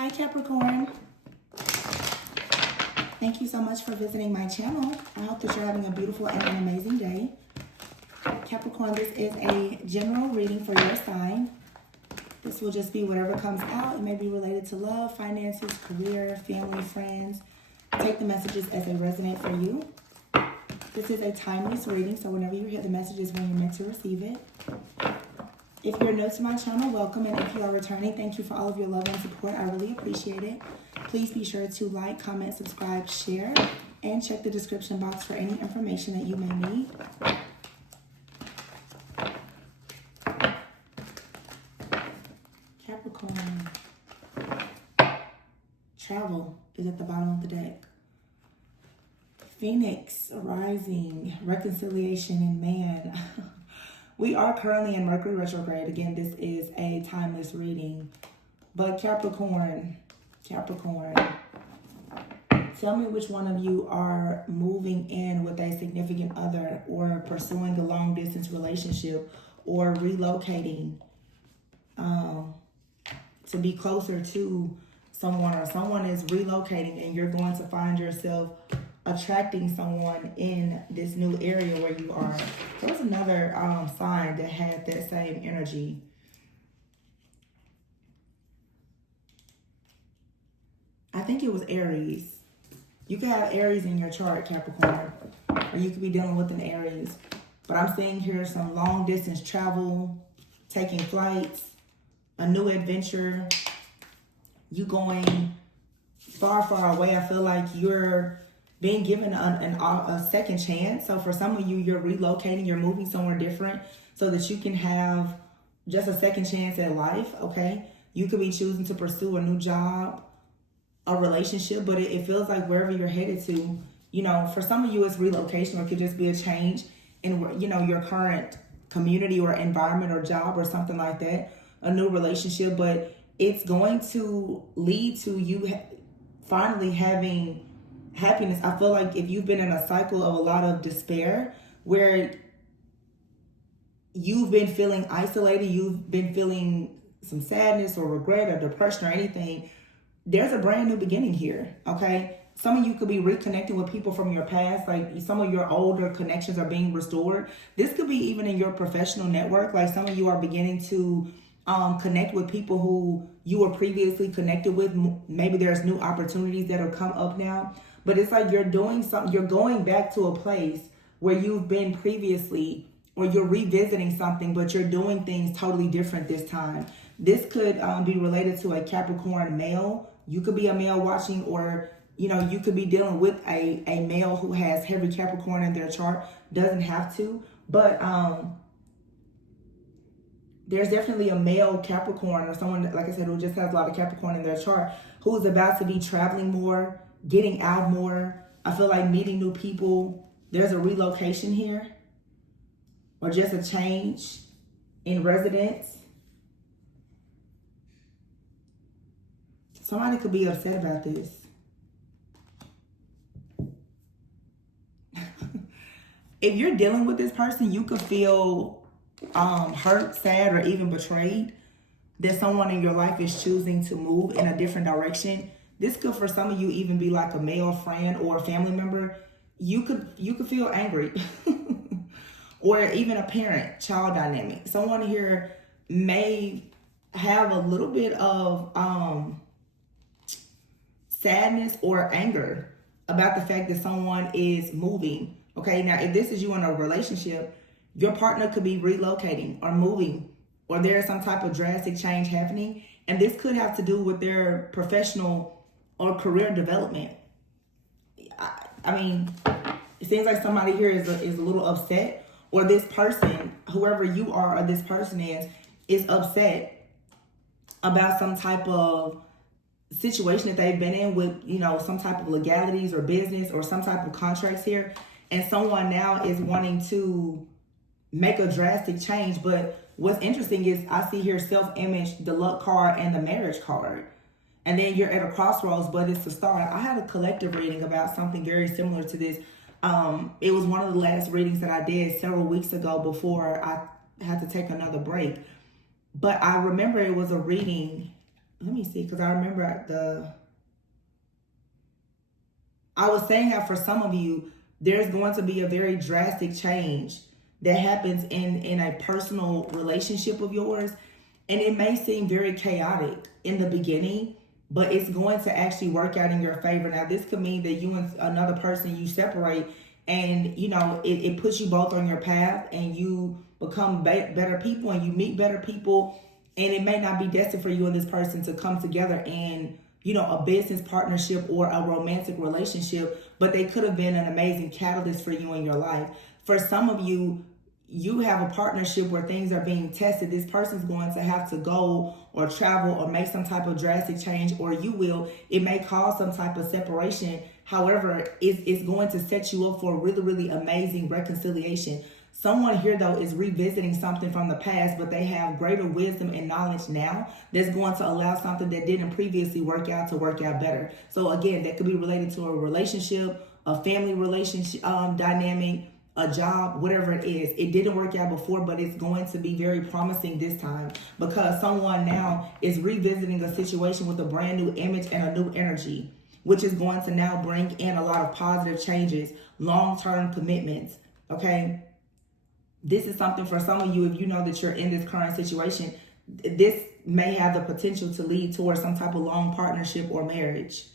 Hi Capricorn. Thank you so much for visiting my channel. I hope that you're having a beautiful and an amazing day. Capricorn, this is a general reading for your sign. This will just be whatever comes out. It may be related to love, finances, career, family, friends. Take the messages as they resonate for you. This is a timeless reading, so whenever you hear the messages when you're meant to receive it. If you're new to my channel, welcome. And if you are returning, thank you for all of your love and support. I really appreciate it. Please be sure to like, comment, subscribe, share, and check the description box for any information that you may need. Capricorn. Travel is at the bottom of the deck. Phoenix, rising, reconciliation, and man. We are currently in Mercury retrograde. Again, this is a timeless reading. But Capricorn, tell me which one of you are moving in with a significant other or pursuing a long distance relationship or relocating to be closer to someone, or someone is relocating and you're going to find yourself attracting someone in this new area where you are. There was another sign that had that same energy. I think it was Aries. You could have Aries in your chart, Capricorn, or you could be dealing with an Aries. But I'm seeing here some long distance travel, taking flights, a new adventure, you going far, far away. I feel like you're being given a second chance. So for some of you, you're relocating, you're moving somewhere different so that you can have just a second chance at life, okay? You could be choosing to pursue a new job, a relationship, but it feels like wherever you're headed to, you know, for some of you, it's relocation, or it could just be a change in, you know, your current community or environment or job or something like that, a new relationship, but it's going to lead to you finally having happiness. I feel like if you've been in a cycle of a lot of despair where you've been feeling isolated, you've been feeling some sadness or regret or depression or anything, there's a brand new beginning here, okay? Some of you could be reconnecting with people from your past, like some of your older connections are being restored. This could be even in your professional network, like some of you are beginning to connect with people who you were previously connected with. Maybe there's new opportunities that have come up now. But it's like you're doing something, you're going back to a place where you've been previously, or you're revisiting something, but you're doing things totally different this time. This could be related to a Capricorn male. You could be a male watching, or, you know, you could be dealing with a male who has heavy Capricorn in their chart. Doesn't have to, but there's definitely a male Capricorn, or someone, like I said, who just has a lot of Capricorn in their chart, who's about to be traveling more, getting out more. I feel like meeting new people. There's a relocation here, or just a change in residence. Somebody could be upset about this. If you're dealing with this person, you could feel hurt, sad, or even betrayed that someone in your life is choosing to move in a different direction. This could, for some of you, even be like a male friend or a family member. You could feel angry. Or even a parent-child dynamic. Someone here may have a little bit of sadness or anger about the fact that someone is moving. Okay, now if this is you in a relationship, your partner could be relocating or moving, or there's some type of drastic change happening. And this could have to do with their professional or career development. I mean, it seems like somebody here is a little upset, or this person, whoever you are or this person is upset about some type of situation that they've been in with, you know, some type of legalities or business or some type of contracts here. And someone now is wanting to make a drastic change. But what's interesting is I see here self-image, the luck card, and the marriage card. And then you're at a crossroads, but it's the star. I had a collective reading about something very similar to this. It was one of the last readings that I did several weeks ago before I had to take another break. But I remember it was a reading let me see, because I remember I was saying how for some of you, there's going to be a very drastic change that happens in a personal relationship of yours. And it may seem very chaotic in the beginning, but it's going to actually work out in your favor. Now, this could mean that you and another person, you separate, and, you know, it puts you both on your path, and you become better people, and you meet better people. And it may not be destined for you and this person to come together in, you know, a business partnership or a romantic relationship, but they could have been an amazing catalyst for you in your life. For some of you, you have a partnership where things are being tested. This person's going to have to go or travel or make some type of drastic change, or you will. It may cause some type of separation. However, it's going to set you up for a really, really amazing reconciliation. Someone here, though, is revisiting something from the past, but they have greater wisdom and knowledge now that's going to allow something that didn't previously work out to work out better. So again, that could be related to a relationship, a family relationship dynamic, a job, whatever it is. It didn't work out before, but it's going to be very promising this time, because someone now is revisiting a situation with a brand new image and a new energy, which is going to now bring in a lot of positive changes, long-term commitments, okay? This is something for some of you, if you know that you're in this current situation, this may have the potential to lead towards some type of long partnership or marriage.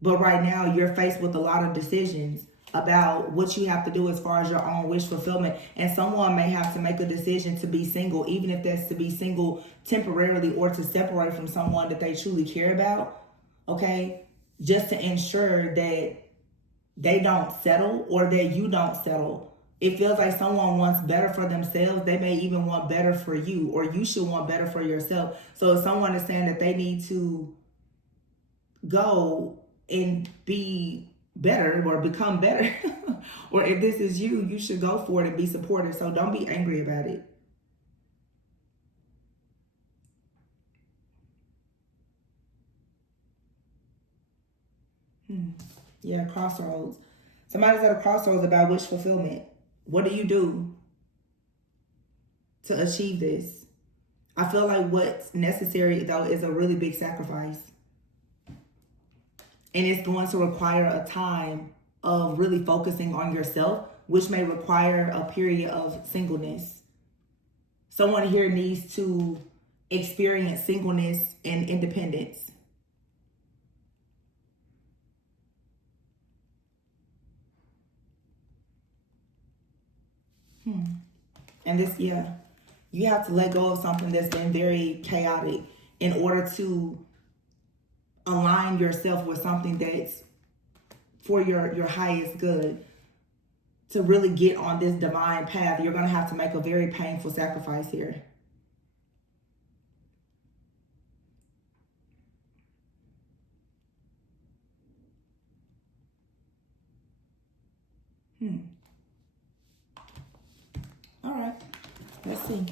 But right now, you're faced with a lot of decisions about what you have to do as far as your own wish fulfillment. And someone may have to make a decision to be single, even if that's to be single temporarily or to separate from someone that they truly care about, okay? Just to ensure that they don't settle or that you don't settle. It feels like someone wants better for themselves. They may even want better for you, or you should want better for yourself. So if someone is saying that they need to go and be better or become better, or if this is you, you should go for it and be supportive. So don't be angry about it. Yeah, crossroads. Somebody's at a crossroads about wish fulfillment. What do you do to achieve this? I feel like what's necessary, though, is a really big sacrifice. And it's going to require a time of really focusing on yourself, which may require a period of singleness. Someone here needs to experience singleness and independence. And this, yeah, you have to let go of something that's been very chaotic in order to align yourself with something that's for your highest good. To really get on this divine path, you're going to have to make a very painful sacrifice here. All right, let's see.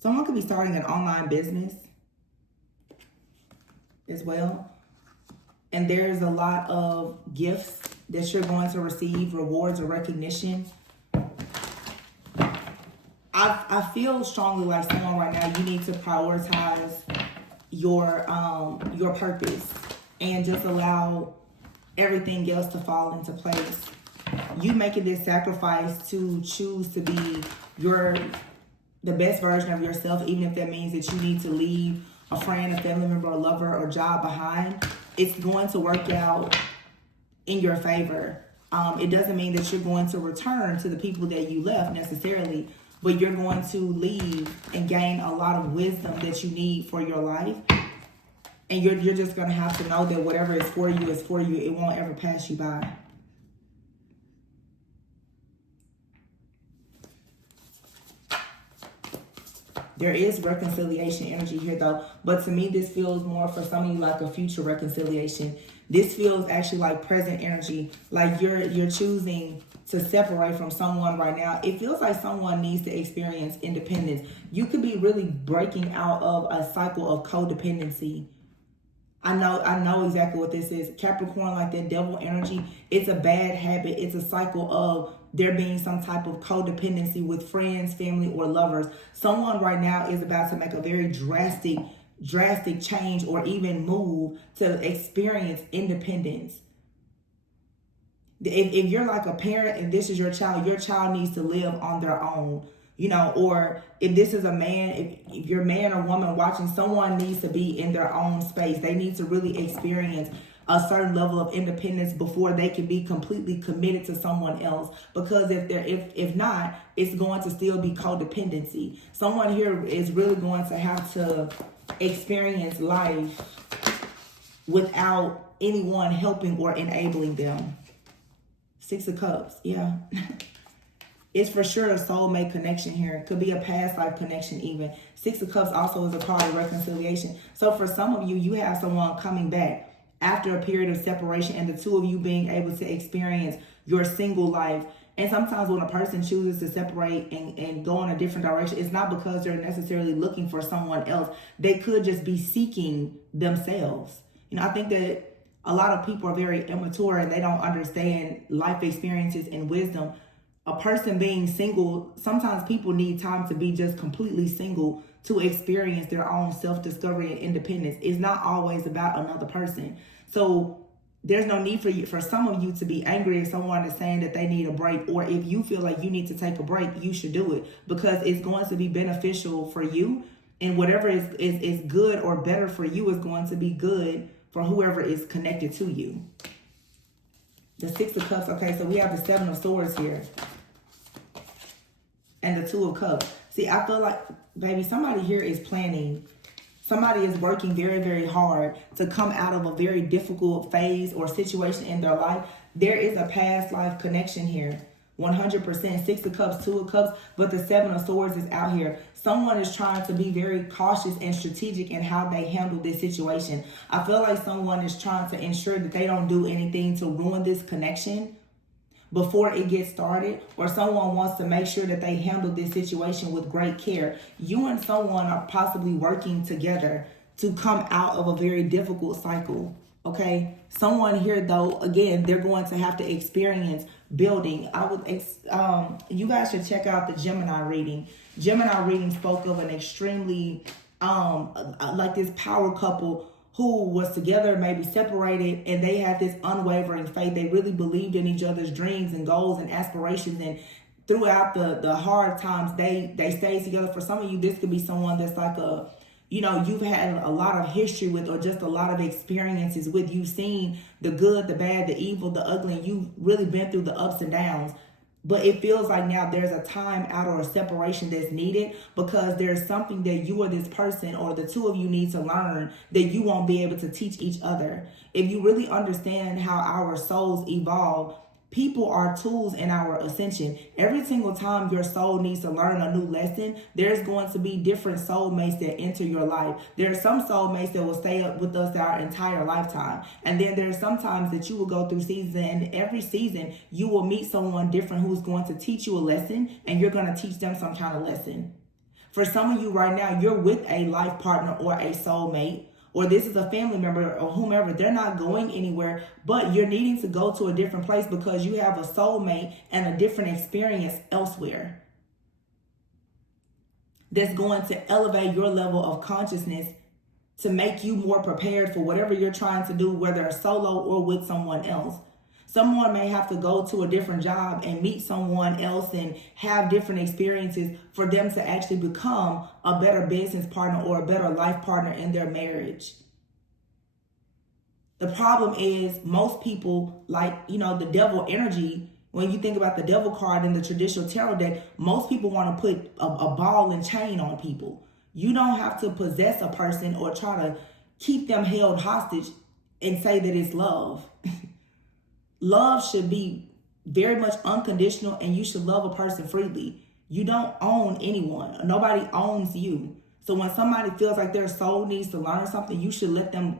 Someone could be starting an online business as well. And there's a lot of gifts that you're going to receive, rewards or recognition. I feel strongly like someone right now, you need to prioritize your purpose and just allow everything else to fall into place. You making this sacrifice to choose to be the best version of yourself, even if that means that you need to leave a friend, a family member, a lover, or job behind, it's going to work out in your favor. It doesn't mean that you're going to return to the people that you left necessarily, but you're going to leave and gain a lot of wisdom that you need for your life. And you're just going to have to know that whatever is for you is for you. It won't ever pass you by. There is reconciliation energy here, though. But to me, this feels more for some of you like a future reconciliation. This feels actually like present energy. Like you're choosing to separate from someone right now. It feels like someone needs to experience independence. You could be really breaking out of a cycle of codependency. I know exactly what this is. Capricorn, like that devil energy, it's a bad habit. It's a cycle of there being some type of codependency with friends, family, or lovers. Someone right now is about to make a very drastic change or even move to experience independence. If you're like a parent and this is your child needs to live on their own, you know, or if this is a man, if you're man or woman watching, someone needs to be in their own space. They need to really experience a certain level of independence before they can be completely committed to someone else. Because if not, it's going to still be codependency. Someone here is really going to have to experience life without anyone helping or enabling them. 6 of Cups, yeah. It's for sure a soulmate connection here. It could be a past life connection even. 6 of Cups also is a card of reconciliation. So for some of you, you have someone coming back after a period of separation and the two of you being able to experience your single life. And sometimes when a person chooses to separate and go in a different direction, it's not because they're necessarily looking for someone else. They could just be seeking themselves. You know, I think that a lot of people are very immature and they don't understand life experiences and wisdom. A person being single, sometimes people need time to be just completely single to experience their own self-discovery and independence. It's not always about another person. So there's no need for some of you to be angry if someone is saying that they need a break, or if you feel like you need to take a break, you should do it because it's going to be beneficial for you, and whatever is good or better for you is going to be good for whoever is connected to you. The 6 of Cups. Okay, so we have the 7 of Swords here. And the 2 of Cups. See, I feel like, baby, somebody here is planning. Somebody is working very, very hard to come out of a very difficult phase or situation in their life. There is a past life connection here. 100%. 6 of Cups, 2 of Cups, but the 7 of Swords is out here. Someone is trying to be very cautious and strategic in how they handle this situation. I feel like someone is trying to ensure that they don't do anything to ruin this connection before it gets started, or someone wants to make sure that they handle this situation with great care. You and someone are possibly working together to come out of a very difficult cycle. Okay, someone here though, again, they're going to have to experience building. You guys should check out the Gemini reading. Gemini reading spoke of an extremely like this power couple who was together, maybe separated, and they had this unwavering faith. They really believed in each other's dreams and goals and aspirations, and throughout the hard times, they stayed together. For some of you, this could be someone that's like you've had a lot of history with, or just a lot of experiences with. You've seen the good, the bad, the evil, the ugly, and you've really been through the ups and downs. But it feels like now there's a time out or a separation that's needed, because there's something that you or this person or the two of you need to learn that you won't be able to teach each other. If you really understand how our souls evolve, people are tools in our ascension. Every single time your soul needs to learn a new lesson, there's going to be different soulmates that enter your life. There are some soulmates that will stay up with us our entire lifetime. And then there's sometimes that you will go through seasons, and every season you will meet someone different who's going to teach you a lesson, and you're going to teach them some kind of lesson. For some of you right now, you're with a life partner or a soulmate, or this is a family member or whomever. They're not going anywhere, but you're needing to go to a different place because you have a soulmate and a different experience elsewhere that's going to elevate your level of consciousness to make you more prepared for whatever you're trying to do, whether solo or with someone else. Someone may have to go to a different job and meet someone else and have different experiences for them to actually become a better business partner or a better life partner in their marriage. The problem is most people, like, the devil energy, when you think about the devil card in the traditional tarot deck, most people want to put a ball and chain on people. You don't have to possess a person or try to keep them held hostage and say that it's love. Love should be very much unconditional, and you should love a person freely. You don't own anyone. Nobody owns you. So when somebody feels like their soul needs to learn something, you should let them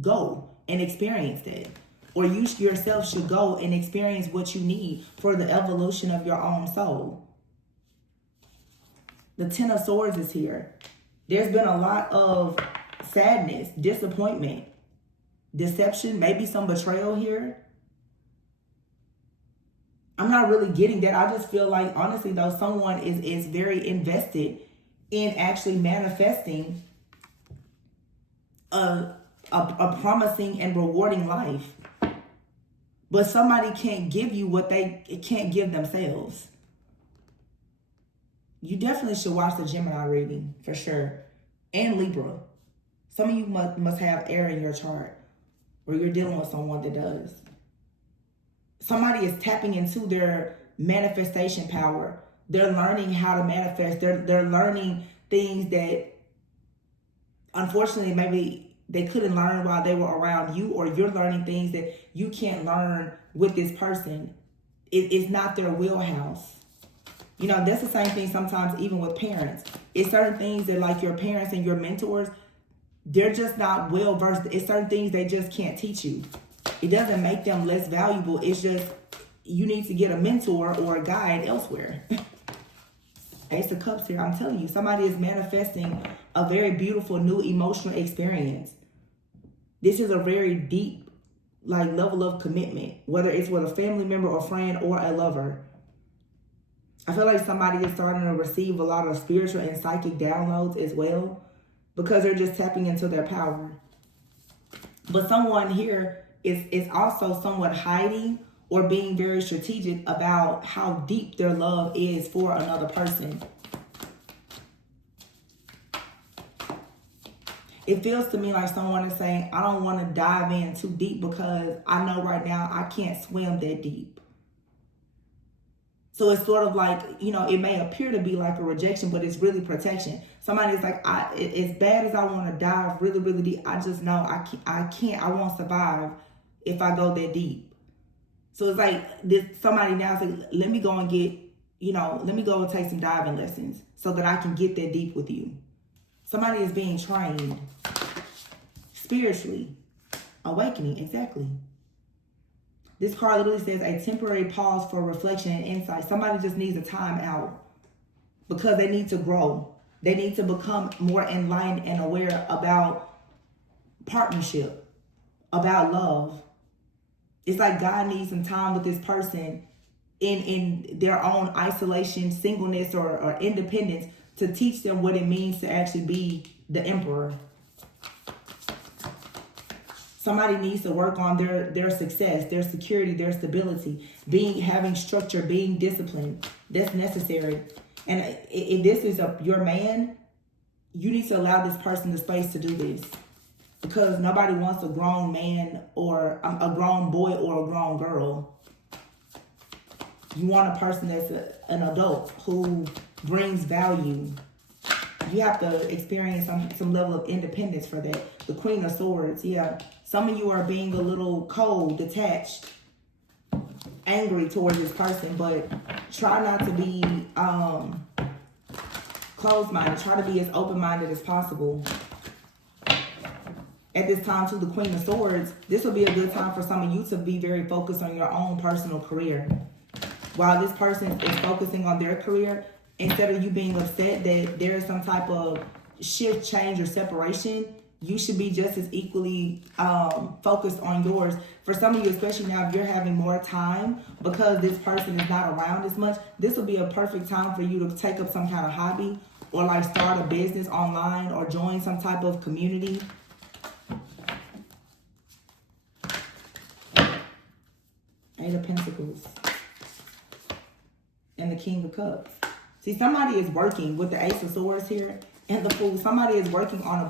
go and experience that. Or you yourself should go and experience what you need for the evolution of your own soul. The 10 of Swords is here. There's been a lot of sadness, disappointment, deception, maybe some betrayal here. I'm not really getting that. I just feel like, honestly, though, someone is very invested in actually manifesting a promising and rewarding life. But somebody can't give you what they can't give themselves. You definitely should watch the Gemini reading, for sure. And Libra. Some of you must have air in your chart, or you're dealing with someone that does. Somebody is tapping into their manifestation power. They're learning how to manifest. They're learning things that, unfortunately, maybe they couldn't learn while they were around you, or you're learning things that you can't learn with this person. It's not their wheelhouse. You know, that's the same thing sometimes even with parents. It's certain things that, like, your parents and your mentors, they're just not well versed. It's certain things they just can't teach you. It doesn't make them less valuable. It's just you need to get a mentor or a guide elsewhere. Ace of Cups here. I'm telling you, somebody is manifesting a very beautiful new emotional experience. This is a very deep, like, level of commitment, whether it's with a family member or friend or a lover. I feel like somebody is starting to receive a lot of spiritual and psychic downloads as well, because they're just tapping into their power. But someone here is also somewhat hiding or being very strategic about how deep their love is for another person. It feels to me like someone is saying, I don't want to dive in too deep because I know right now I can't swim that deep. So it's sort of like, you know, it may appear to be like a rejection, but it's really protection. Somebody's like, as bad as I want to dive really, really deep, I just know I won't survive if I go that deep. So it's like somebody now is like, let me go and get, let me go and take some diving lessons so that I can get that deep with you. Somebody is being trained spiritually. Awakening, exactly. This card literally says a temporary pause for reflection and insight. Somebody just needs a time out because they need to grow. They need to become more enlightened and aware about partnership, about love. It's like God needs some time with this person in their own isolation, singleness, or independence to teach them what it means to actually be the emperor. Somebody needs to work on their success, their security, their stability, having structure, being disciplined. That's necessary. And if this is your man, you need to allow this person the space to do this. Because nobody wants a grown man or a grown boy or a grown girl. You want a person that's an adult who brings value. You have to experience some level of independence for that. The Queen of Swords, yeah. Some of you are being a little cold, detached, angry towards this person, but try not to be closed-minded. Try to be as open-minded as possible. At this time, too, the Queen of Swords, this will be a good time for some of you to be very focused on your own personal career. While this person is focusing on their career, instead of you being upset that there is some type of shift, change, or separation, you should be just as equally focused on yours. For some of you, especially now, if you're having more time because this person is not around as much, this will be a perfect time for you to take up some kind of hobby or like start a business online or join some type of community. Eight of Pentacles and the King of Cups. See, somebody is working with the Ace of Swords here and the Fool. Somebody is working on a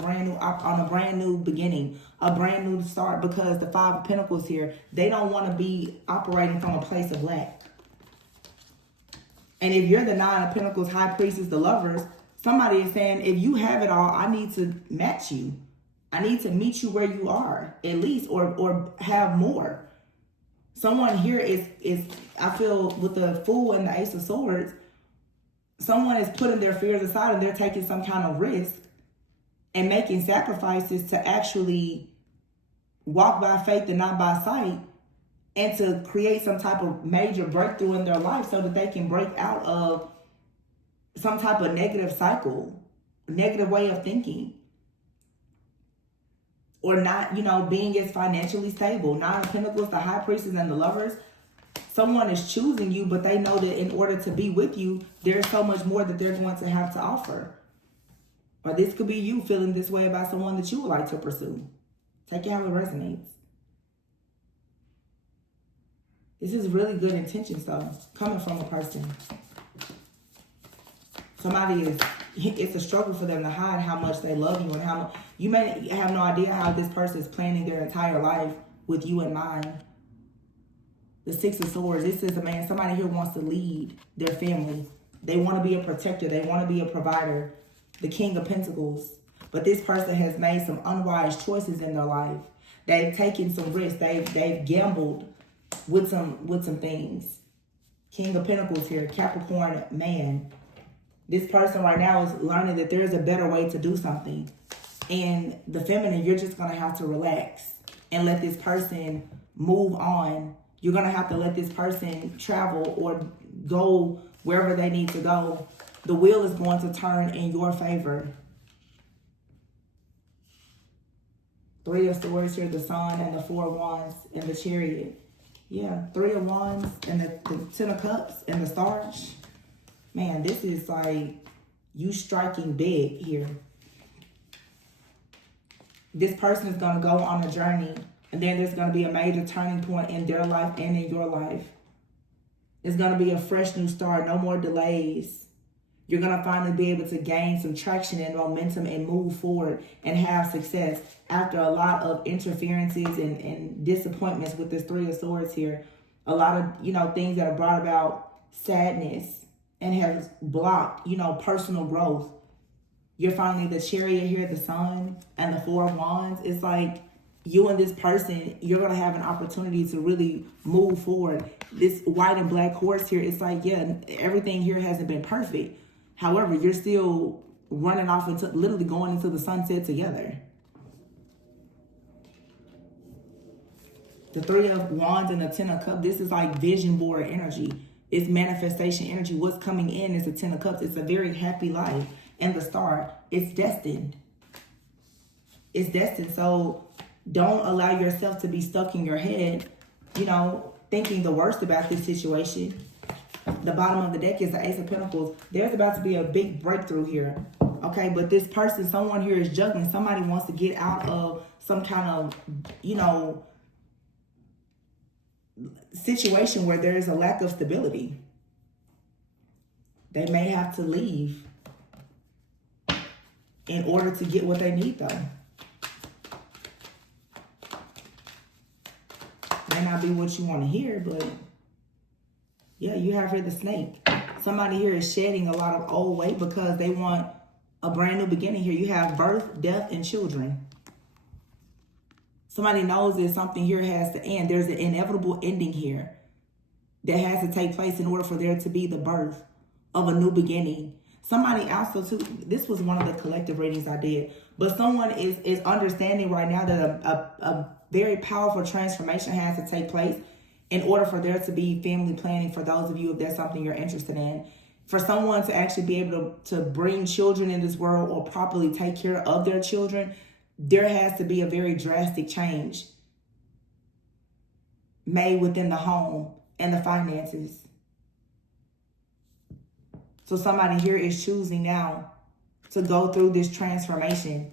brand new beginning, a brand new start, because the Five of Pentacles here, they don't want to be operating from a place of lack. And if you're the Nine of Pentacles, High Priestess, the Lovers, somebody is saying, if you have it all, I need to match you. I need to meet you where you are, at least, or have more. Someone here is I feel, with the Fool and the Ace of Swords, someone is putting their fears aside and they're taking some kind of risk and making sacrifices to actually walk by faith and not by sight, and to create some type of major breakthrough in their life so that they can break out of some type of negative cycle, negative way of thinking, or not, being as financially stable. Nine of Pentacles, the High Priestess, and the Lovers. Someone is choosing you, but they know that in order to be with you, there's so much more that they're going to have to offer. Or this could be you feeling this way about someone that you would like to pursue. Take it how it resonates. This is really good intentions, though, coming from a person. Somebody is, it's a struggle for them to hide how much they love you and how much, you may have no idea how this person is planning their entire life with you in mind. The Six of Swords, this is a man, somebody here wants to lead their family. They want to be a protector. They want to be a provider. The King of Pentacles. But this person has made some unwise choices in their life. They've taken some risks. They've gambled with some things. King of Pentacles here, Capricorn man. This person right now is learning that there's a better way to do something. And the feminine, you're just going to have to relax and let this person move on. You're going to have to let this person travel or go wherever they need to go. The wheel is going to turn in your favor. Three of Swords here, the Sun and the Four of Wands and the Chariot. Yeah, Three of Wands and the Ten of Cups and the Stars. Man, this is like you striking big here. This person is going to go on a journey, and then there's going to be a major turning point in their life and in your life. It's going to be a fresh new start, no more delays. You're going to finally be able to gain some traction and momentum and move forward and have success after a lot of interferences and disappointments with this Three of Swords here. A lot of, things that have brought about sadness and has blocked, personal growth. You're finally the Chariot here, the Sun and the Four of Wands. It's like you and this person, you're going to have an opportunity to really move forward. This white and black horse here, it's like, yeah, everything here hasn't been perfect. However, you're still running off into literally going into the sunset together. The Three of Wands and the Ten of Cups, this is like vision board energy. It's manifestation energy. What's coming in is the Ten of Cups. It's a very happy life. And the Star, it's destined. It's destined. So don't allow yourself to be stuck in your head, thinking the worst about this situation. The bottom of the deck is the Ace of Pentacles. There's about to be a big breakthrough here. Okay, but this person, someone here is juggling. Somebody wants to get out of some kind of, situation where there is a lack of stability. They may have to leave in order to get what they need, though. May not be what you want to hear, but yeah, you have here the Snake. Somebody here is shedding a lot of old weight because they want a brand new beginning here. You have birth, death, and children. Somebody knows that something here has to end. There's an inevitable ending here that has to take place in order for there to be the birth of a new beginning. Somebody also, too, this was one of the collective readings I did, but someone is understanding right now that a very powerful transformation has to take place in order for there to be family planning for those of you, if that's something you're interested in. For someone to actually be able to bring children in this world or properly take care of their children, there has to be a very drastic change made within the home and the finances. So somebody here is choosing now to go through this transformation.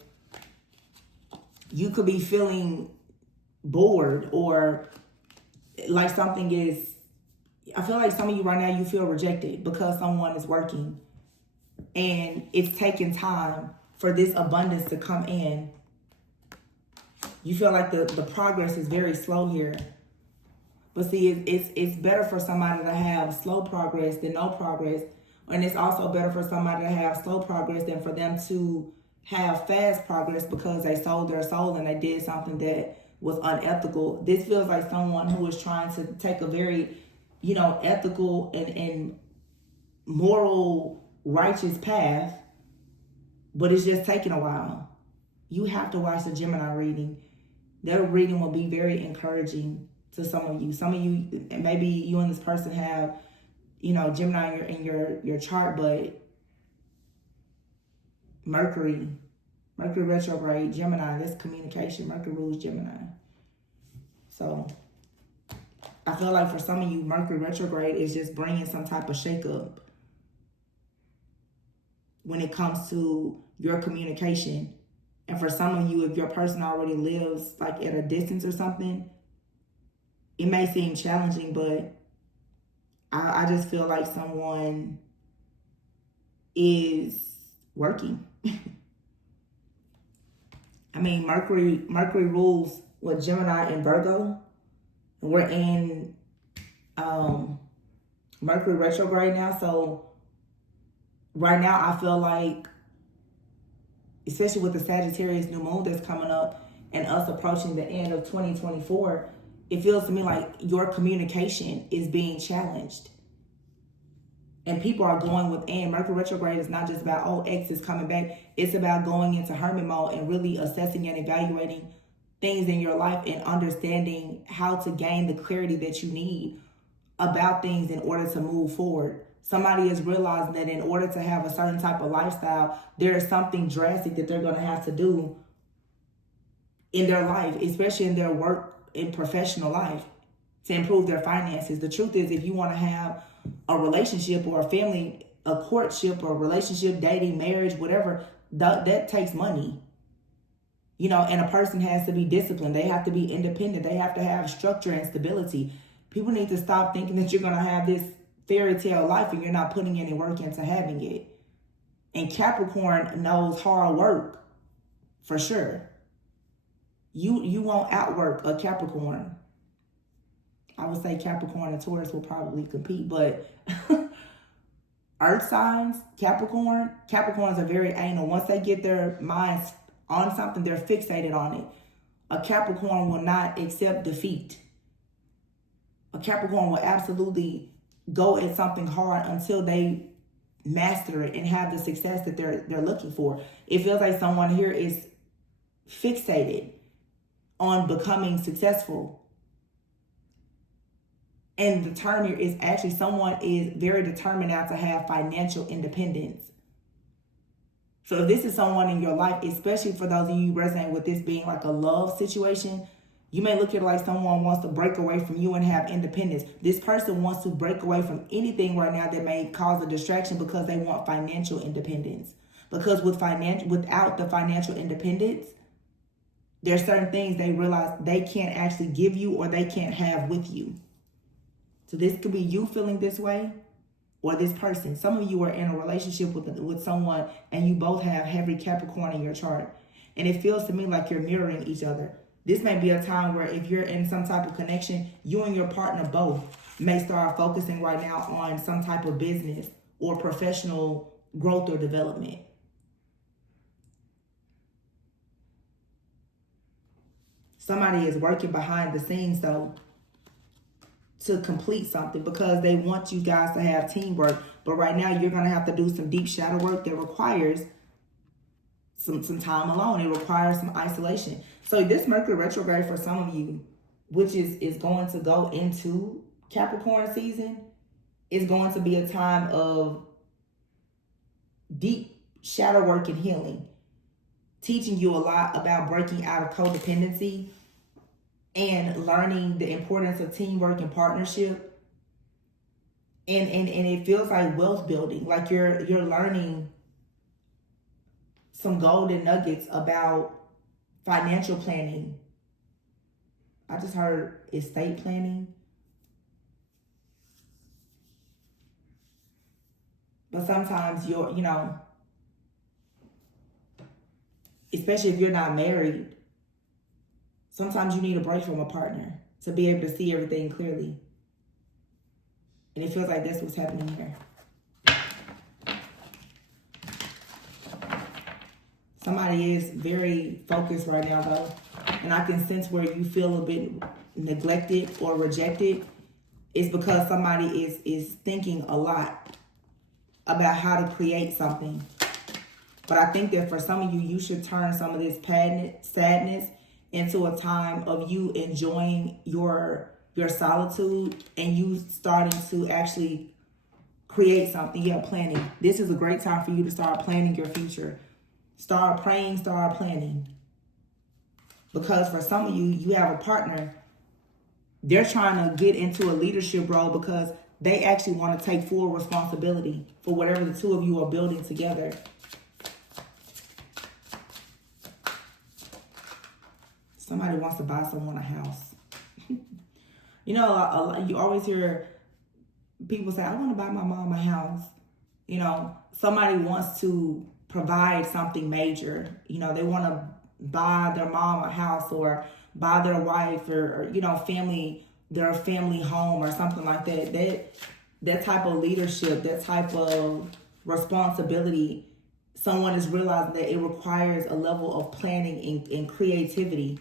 You could be feeling bored or like something is, I feel like some of you right now, you feel rejected because someone is working and it's taking time for this abundance to come in. You feel like the progress is very slow here. But see, it's better for somebody to have slow progress than no progress. And it's also better for somebody to have slow progress than for them to have fast progress because they sold their soul and they did something that was unethical. This feels like someone who is trying to take a very, ethical and moral, righteous path, but it's just taking a while. You have to watch the Gemini reading. Their reading will be very encouraging to some of you. Some of you, maybe you and this person have, Gemini in your chart, but Mercury retrograde, Gemini, that's communication. Mercury rules Gemini. So I feel like for some of you, Mercury retrograde is just bringing some type of shakeup when it comes to your communication. And for some of you, if your person already lives like at a distance or something, it may seem challenging, but I just feel like someone is working. I mean, Mercury rules with Gemini and Virgo. And we're in Mercury retrograde now. So right now I feel like, especially with the Sagittarius new moon that's coming up and us approaching the end of 2024, it feels to me like your communication is being challenged. And people are going within. Mercury retrograde is not just about, oh, X is coming back. It's about going into hermit mode and really assessing and evaluating things in your life and understanding how to gain the clarity that you need about things in order to move forward. Somebody is realizing that in order to have a certain type of lifestyle, there is something drastic that they're going to have to do in their life, especially in their work and professional life, to improve their finances. The truth is, if you want to have a relationship or a family, a courtship or relationship, dating, marriage, whatever, that takes money. You know, and a person has to be disciplined. They have to be independent. They have to have structure and stability. People need to stop thinking that you're going to have this fairy tale life and you're not putting any work into having it. And Capricorn knows hard work for sure. You won't outwork a Capricorn. I would say Capricorn and Taurus will probably compete, but earth signs, Capricorns are very anal. Once they get their minds on something, they're fixated on it. A Capricorn will not accept defeat. A Capricorn will absolutely go at something hard until they master it and have the success that they're looking for. It feels like someone here is fixated on becoming successful. And the term here is actually someone is very determined now to have financial independence. So if this is someone in your life, especially for those of you who resonate with this being like a love situation, you may look at it like someone wants to break away from you and have independence. This person wants to break away from anything right now that may cause a distraction because they want financial independence. Because without the financial independence, there are certain things they realize they can't actually give you or they can't have with you. So this could be you feeling this way or this person. Some of you are in a relationship with someone and you both have heavy Capricorn in your chart. And it feels to me like you're mirroring each other. This may be a time where if you're in some type of connection, you and your partner both may start focusing right now on some type of business or professional growth or development. Somebody is working behind the scenes though to complete something because they want you guys to have teamwork. But right now you're going to have to do some deep shadow work that requires some time alone. It requires some isolation. So this Mercury retrograde for some of you, which is going to go into Capricorn season, is going to be a time of deep shadow work and healing, teaching you a lot about breaking out of codependency and learning the importance of teamwork and partnership. And it feels like wealth building, like you're learning some golden nuggets about financial planning. I just heard estate planning. But sometimes especially if you're not married, sometimes you need a break from a partner to be able to see everything clearly. And it feels like that's what's happening here. Somebody is very focused right now though. And I can sense where you feel a bit neglected or rejected. It's because somebody is thinking a lot about how to create something. But I think that for some of you, you should turn some of this sadness into a time of you enjoying your solitude and you starting to actually create something. Yeah, planning. This is a great time for you to start planning your future. Start praying, start planning. Because for some of you, you have a partner They're trying to get into a leadership role because they actually want to take full responsibility for whatever the two of you are building together. Somebody wants to buy someone a house. You know, you always hear people say, I want to buy my mom a house. You know, somebody wants to provide something major. You know, they want to buy their mom a house or buy their wife or you know, their family home or something like that. That type of leadership, that type of responsibility, someone is realizing that it requires a level of planning and creativity.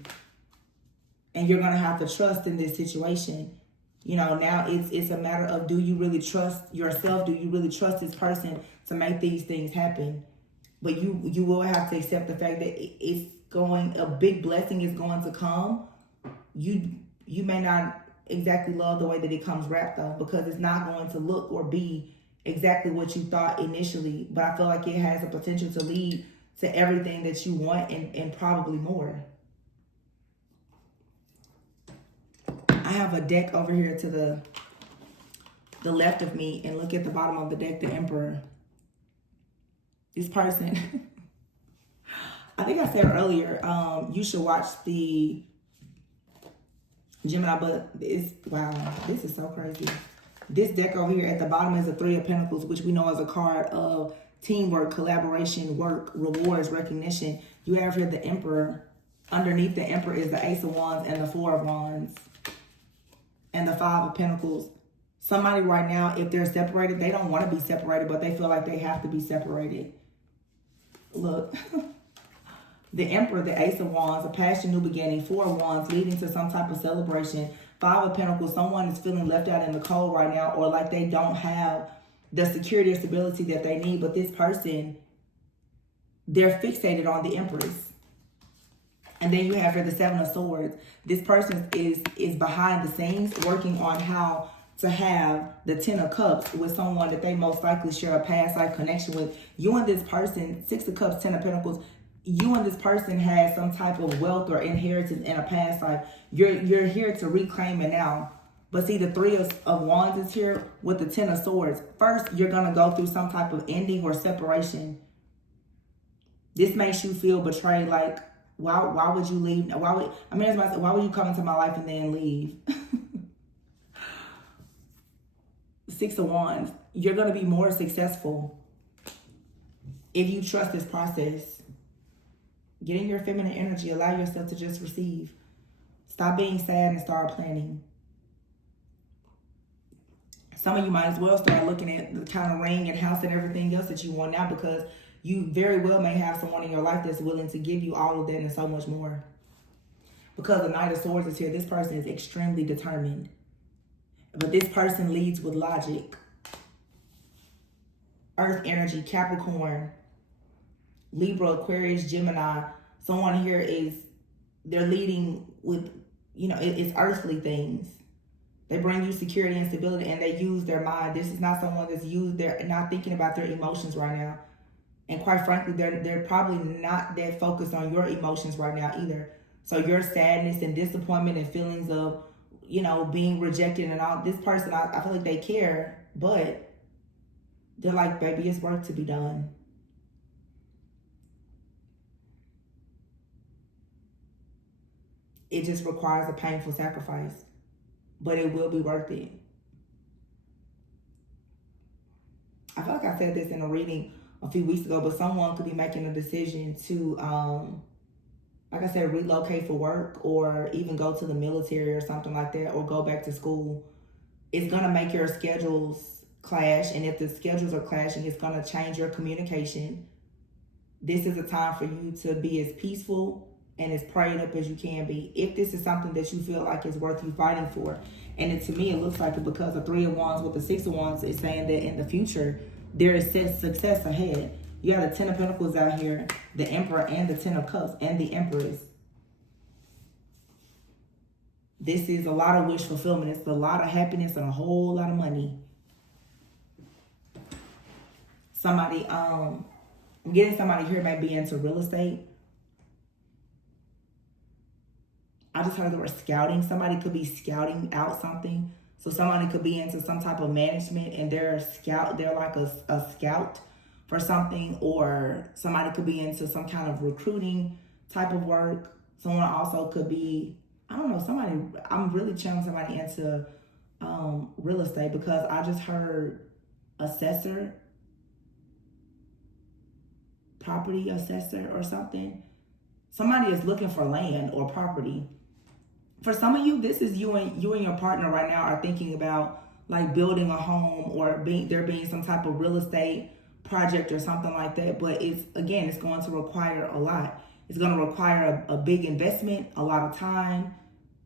And you're going to have to trust in this situation. You know, now it's a matter of, do you really trust yourself? Do you really trust this person to make these things happen? But you will have to accept the fact that a big blessing is going to come. You may not exactly love the way that it comes wrapped though, because it's not going to look or be exactly what you thought initially. But I feel like it has the potential to lead to everything that you want and probably more. I have a deck over here to the left of me, and look at the bottom of the deck, the Emperor. This person, I think I said earlier, you should watch the Gemini, but wow, this is so crazy. This deck over here at the bottom is the Three of Pentacles, which we know is a card of teamwork, collaboration, work, rewards, recognition. You have here the Emperor. Underneath the Emperor is the Ace of Wands and the Four of Wands and the Five of Pentacles. Somebody right now, if they're separated, they don't want to be separated, but they feel like they have to be separated. Look, the Emperor, the Ace of Wands, a passion, new beginning, Four of Wands, leading to some type of celebration. Five of Pentacles, someone is feeling left out in the cold right now, or like they don't have the security or stability that they need. But this person, they're fixated on the Empress. And then you have here the Seven of Swords. This person is behind the scenes working on how to have the Ten of Cups with someone that they most likely share a past life connection with. You and this person, Six of Cups, Ten of Pentacles, you and this person has some type of wealth or inheritance in a past life. You're here to reclaim it now. But see, the Three of Wands is here with the Ten of Swords. First, you're going to go through some type of ending or separation. This makes you feel betrayed, like, why would you leave? Why would you come into my life and then leave? Six of Wands. You're going to be more successful if you trust this process. Get in your feminine energy. Allow yourself to just receive. Stop being sad and start planning. Some of you might as well start looking at the kind of ring and house and everything else that you want now, because you very well may have someone in your life that's willing to give you all of that and so much more. Because the Knight of Swords is here, this person is extremely determined. But this person leads with logic. Earth energy, Capricorn, Libra, Aquarius, Gemini. Someone here they're leading with, you know, it's earthly things. They bring you security and stability, and they use their mind. This is not someone they're not thinking about their emotions right now. And quite frankly, they're probably not that focused on your emotions right now either. So your sadness and disappointment and feelings of, you know, being rejected and all, this person, I feel like they care, but they're like, baby, it's work to be done. It just requires a painful sacrifice, but it will be worth it. I feel like I said this in a reading a few weeks ago, but someone could be making a decision to, like I said, relocate for work, or even go to the military or something like that, or go back to school. It's going to make your schedules clash. And if the schedules are clashing, it's going to change your communication. This is a time for you to be as peaceful and as prayed up as you can be, if this is something that you feel like is worth you fighting for. And to me, it looks like it, because the Three of Wands with the Six of Wands is saying that in the future, there is success ahead. You have the Ten of Pentacles out here, the Emperor and the Ten of Cups and the Empress. This is a lot of wish fulfillment. It's a lot of happiness and a whole lot of money. Somebody, I'm getting somebody here might be into real estate. I just heard the word scouting. Somebody could be scouting out something. So somebody could be into some type of management and they're like a scout for something, or somebody could be into some kind of recruiting type of work. Someone also could be, I don't know, somebody, I'm really channeling somebody into real estate, because I just heard assessor, property assessor or something. Somebody is looking for land or property. For some of you, this is you and your partner right now are thinking about like building a home, or there being some type of real estate project or something like that. But it's going to require a lot. It's going to require a big investment, a lot of time.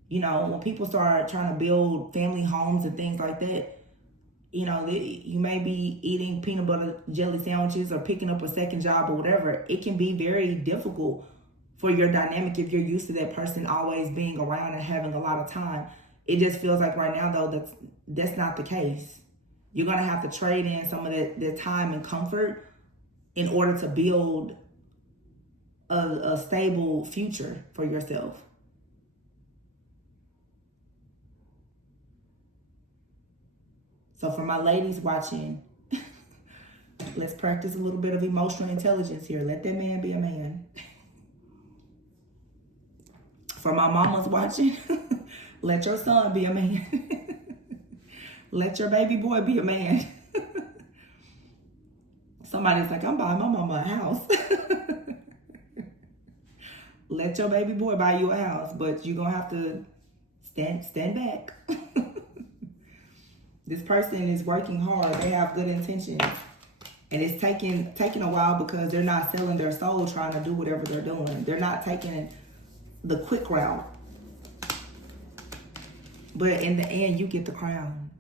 You know, when people start trying to build family homes and things like that, you know, you may be eating peanut butter jelly sandwiches or picking up a second job or whatever. It can be very difficult for your dynamic if you're used to that person always being around and having a lot of time. It just feels like right now, though, that's not the case. You're going to have to trade in some of the time and comfort in order to build a stable future for yourself. So for my ladies watching, let's practice a little bit of emotional intelligence here. Let that man be a man. For my mamas watching, let your son be a man. Let your baby boy be a man. Somebody's like, I'm buying my mama a house. Let your baby boy buy you a house, but you're going to have to stand back. This person is working hard. They have good intentions. And it's taking a while because they're not selling their soul trying to do whatever they're doing. They're not taking the quick route. But in the end, you get the crown.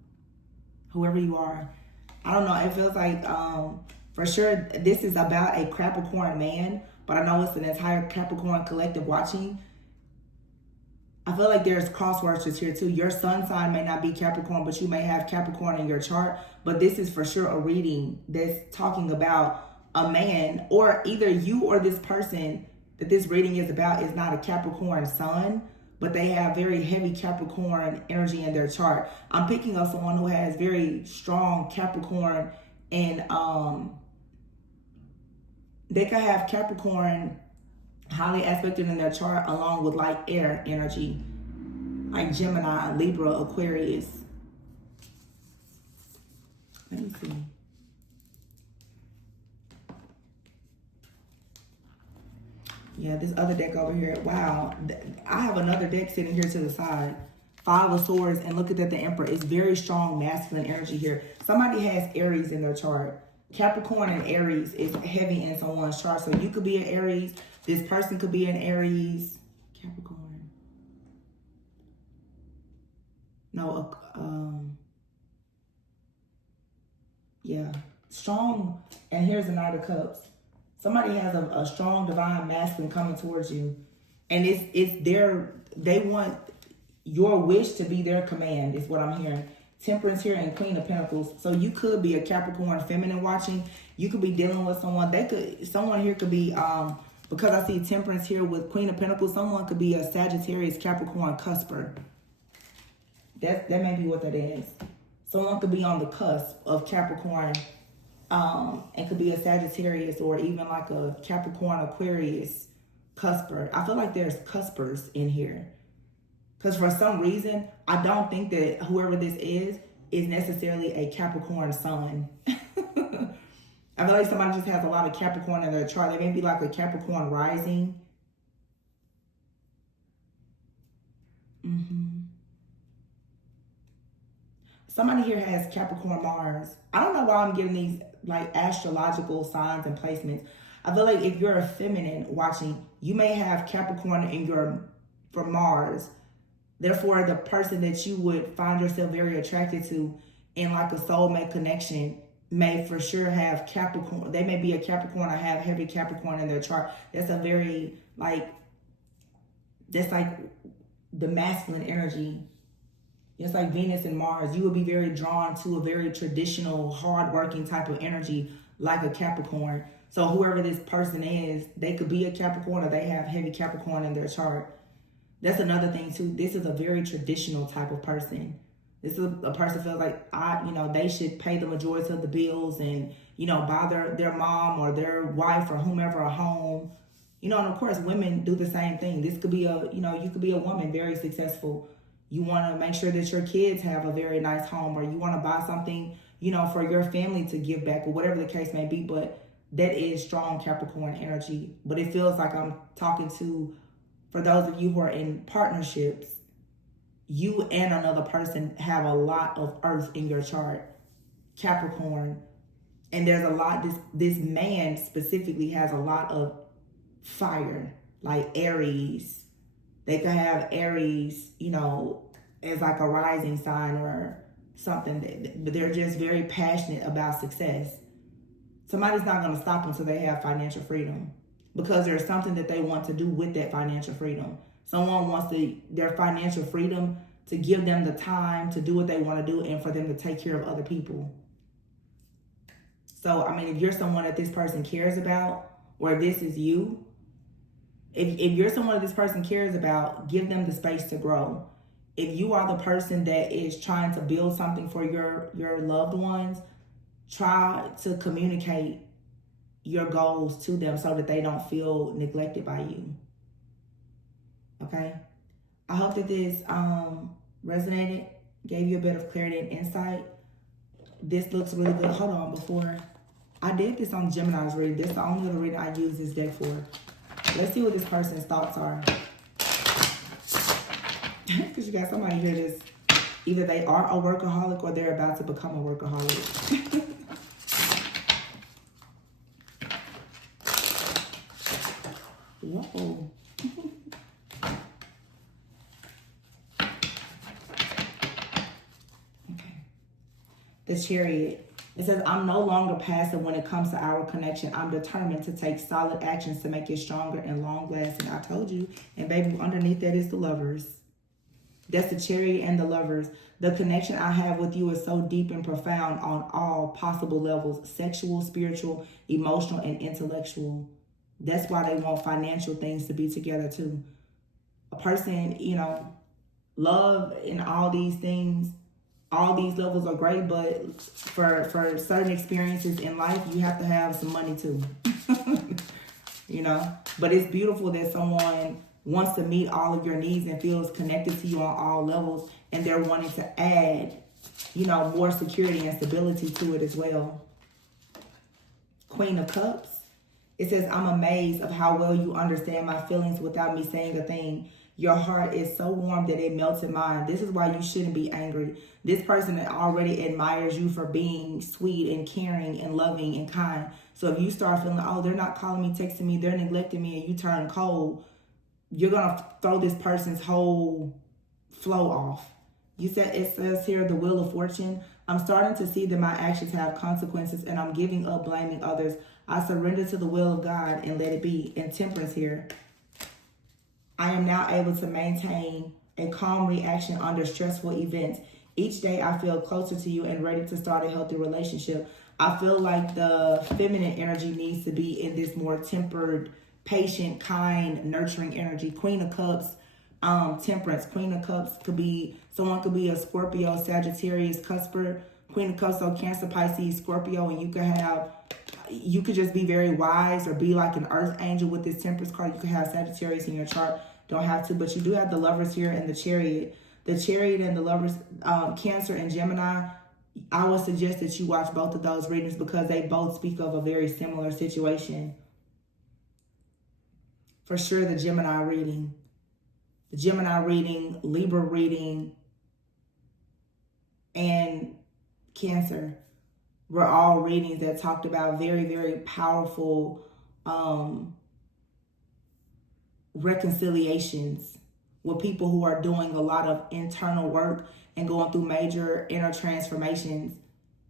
Whoever you are. I don't know. It feels like, for sure, this is about a Capricorn man. But I know it's an entire Capricorn collective watching. I feel like there's crosswords here too. Your sun sign may not be Capricorn, but you may have Capricorn in your chart. But this is for sure a reading that's talking about a man, or either you or this person that this reading is about is not a Capricorn sun, but they have very heavy Capricorn energy in their chart. I'm picking up someone who has very strong Capricorn, and they could have Capricorn highly aspected in their chart along with like air energy, like Gemini, Libra, Aquarius. Let me see. Yeah, this other deck over here. Wow. I have another deck sitting here to the side. Five of Swords, and look at that, the Emperor. It's very strong masculine energy here. Somebody has Aries in their chart. Capricorn and Aries is heavy in someone's chart. So you could be an Aries. This person could be an Aries. Capricorn. No, yeah. Strong. And here's the Knight of Cups. Somebody has a strong divine masculine coming towards you. And they want your wish to be their command, is what I'm hearing. Temperance here and Queen of Pentacles. So you could be a Capricorn feminine watching. You could be dealing with someone. Someone here could be, because I see Temperance here with Queen of Pentacles, someone could be a Sagittarius Capricorn cusper. That may be what that is. Someone could be on the cusp of Capricorn, and could be a Sagittarius or even like a Capricorn Aquarius cusper. I feel like there's cuspers in here. Because for some reason, I don't think that whoever this is necessarily a Capricorn sun. I feel like somebody just has a lot of Capricorn in their chart. They may be like a Capricorn rising. Somebody here has Capricorn Mars. I don't know why I'm getting these like astrological signs and placements. I feel like if you're a feminine watching, you may have Capricorn in for Mars. Therefore, the person that you would find yourself very attracted to in like a soulmate connection may for sure have Capricorn. They may be a Capricorn or have heavy Capricorn in their chart. That's a very that's like the masculine energy. It's like Venus and Mars. You would be very drawn to a very traditional, hardworking type of energy like a Capricorn. So whoever this person is, they could be a Capricorn or they have heavy Capricorn in their chart. That's another thing too. This is a very traditional type of person. This is a person feels like they should pay the majority of the bills and buy their mom or their wife or whomever a home. And of course women do the same thing. This could be you could be a woman very successful. You want to make sure that your kids have a very nice home, or you want to buy something for your family to give back, or whatever the case may be. But that is strong Capricorn energy. But it feels like I'm talking to, for those of you who are in partnerships, you and another person have a lot of earth in your chart, Capricorn. And there's a lot, this man specifically has a lot of fire, like Aries. They could have Aries, as like a rising sign or something, but they're just very passionate about success. Somebody's not going to stop until they have financial freedom, because there's something that they want to do with that financial freedom. Someone wants their financial freedom to give them the time to do what they want to do and for them to take care of other people. So, if you're someone that this person cares about, or this is you, if you're someone that this person cares about, give them the space to grow. If you are the person that is trying to build something for your loved ones, try to communicate your goals to them so that they don't feel neglected by you. Okay? I hope that this resonated, gave you a bit of clarity and insight. This looks really good. Hold on, before I did this on Gemini's reading. This is the only other reading I use this deck for. Let's see what this person's thoughts are. Because you got somebody here that's either they are a workaholic or they're about to become a workaholic. Whoa. Okay. The Chariot. It says, I'm no longer passive when it comes to our connection. I'm determined to take solid actions to make it stronger and long-lasting. I told you. And baby, underneath that is the Lovers. That's the Chariot and the Lovers. The connection I have with you is so deep and profound on all possible levels: sexual, spiritual, emotional, and intellectual. That's why they want financial things to be together too. A person, love and all these things, all these levels are great, but for certain experiences in life, you have to have some money too. But it's beautiful that someone wants to meet all of your needs and feels connected to you on all levels, and they're wanting to add, more security and stability to it as well. Queen of Cups. It says, I'm amazed of how well you understand my feelings without me saying a thing. Your heart is so warm that it melted mine. This is why you shouldn't be angry. This person already admires you for being sweet and caring and loving and kind. So if you start feeling, oh, they're not calling me, texting me, they're neglecting me, and you turn cold, you're going to throw this person's whole flow off. It says here, the Wheel of Fortune. I'm starting to see that my actions have consequences, and I'm giving up blaming others. I surrender to the will of God and let it be. And Temperance here. I am now able to maintain a calm reaction under stressful events. Each day I feel closer to you and ready to start a healthy relationship. I feel like the feminine energy needs to be in this more tempered, patient, kind, nurturing energy. Queen of Cups, Temperance. Queen of Cups someone could be a Scorpio, Sagittarius, Cusper. Queen of Cups, so Cancer, Pisces, Scorpio, and you could just be very wise or be like an earth angel with this Temperance card. You could have Sagittarius in your chart. Don't have to, but you do have the Lovers here and the Chariot. The Chariot and the Lovers, Cancer and Gemini, I would suggest that you watch both of those readings because they both speak of a very similar situation. For sure, the Gemini reading, Libra reading, and Cancer were all readings that talked about very, very powerful reconciliations with people who are doing a lot of internal work and going through major inner transformations.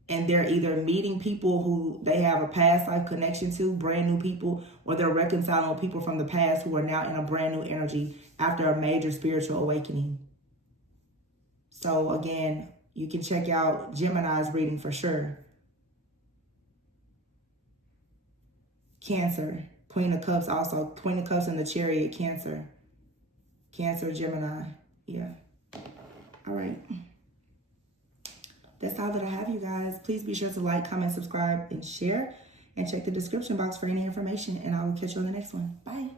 And they're either meeting people who they have a past life connection to, brand new people, or they're reconciling with people from the past who are now in a brand new energy after a major spiritual awakening. So again, you can check out Gemini's reading for sure. Cancer, Queen of Cups also. Queen of Cups and the Chariot, Cancer. Cancer, Gemini. Yeah. All right. That's all that I have, you guys. Please be sure to like, comment, subscribe, and share. And check the description box for any information. And I will catch you on the next one. Bye.